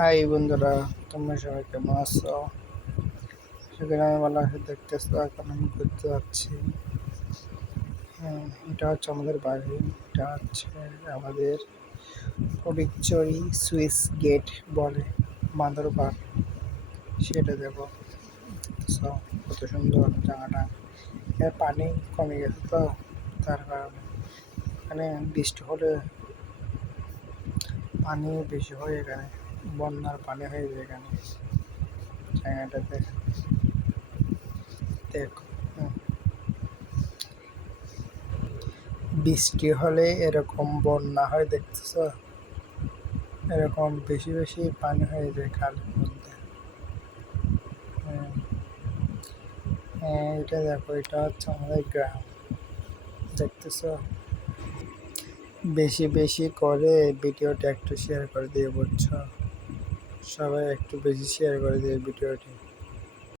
High বন্ধুরা, তোমরা সবাই কেমন আছো? সেখানে আমি ভালো আছি। দেখতেছো এখন আমি ঘুরতে যাচ্ছি। এটা হচ্ছে আমাদের বাড়ি। এটা হচ্ছে আমাদের ফটিকছড়ি সুইস গেট বলে, মাদারবাগ। সেটা দেখো, দেখতেছো কত সুন্দর জায়গাটা। এর পানি কমে গেছে তো, তার কারণে এখানে বৃষ্টি হলে পানি বেশি হয়। এখানে বন্যার পানি হয়ে যায় এখানে জায়গাটাতে। দেখো, বৃষ্টি হলে এরকম বন্যা হয়, দেখতেছ? এরকম বেশি বেশি পানি হয়ে যায় খালের মধ্যে। এটা দেখো, এটা হচ্ছে আমাদের গ্রাম, দেখতেছ? বেশি বেশি করে ভিডিওটা একটু শেয়ার করে দিয়ে, বুঝছো? সবাই একটু বেশি শেয়ার করে দিয়ে ভিডিওটি।